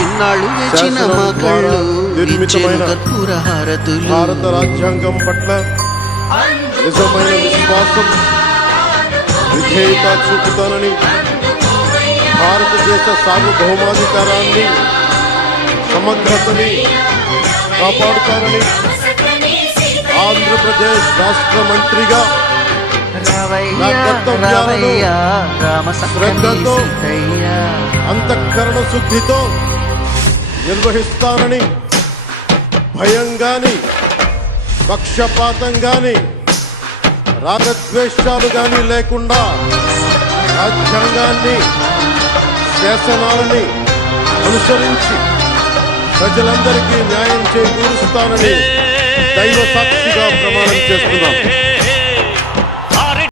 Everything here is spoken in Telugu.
ఇన్నాళ్ళు వేచిన మా కళ్ళు నిర్మితమైన భారత రాజ్యాంగం పట్ల నిజమైన విశ్వాసం విధేయత చూపుతానని, భారతదేశ సార్వభౌమాధికారాన్ని సమగ్రతని కాపాడుతానని ఆంధ్రప్రదేశ్ రాష్ట్ర మంత్రిగా నా కర్తవ్యాలను శ్రద్ధతో అంతఃకరణ శుద్ధితో నిర్వహిస్తానని, భయం గాని పక్షపాతం గాని రాగద్వేషాలు గాని లేకుండా రాజ్యాంగాన్ని శాసనాలని అనుసరించి ప్రజలందరికీ న్యాయం చేకూరుస్తానని దైవ సాక్షిగా ప్రమాణం చేస్తున్నాం.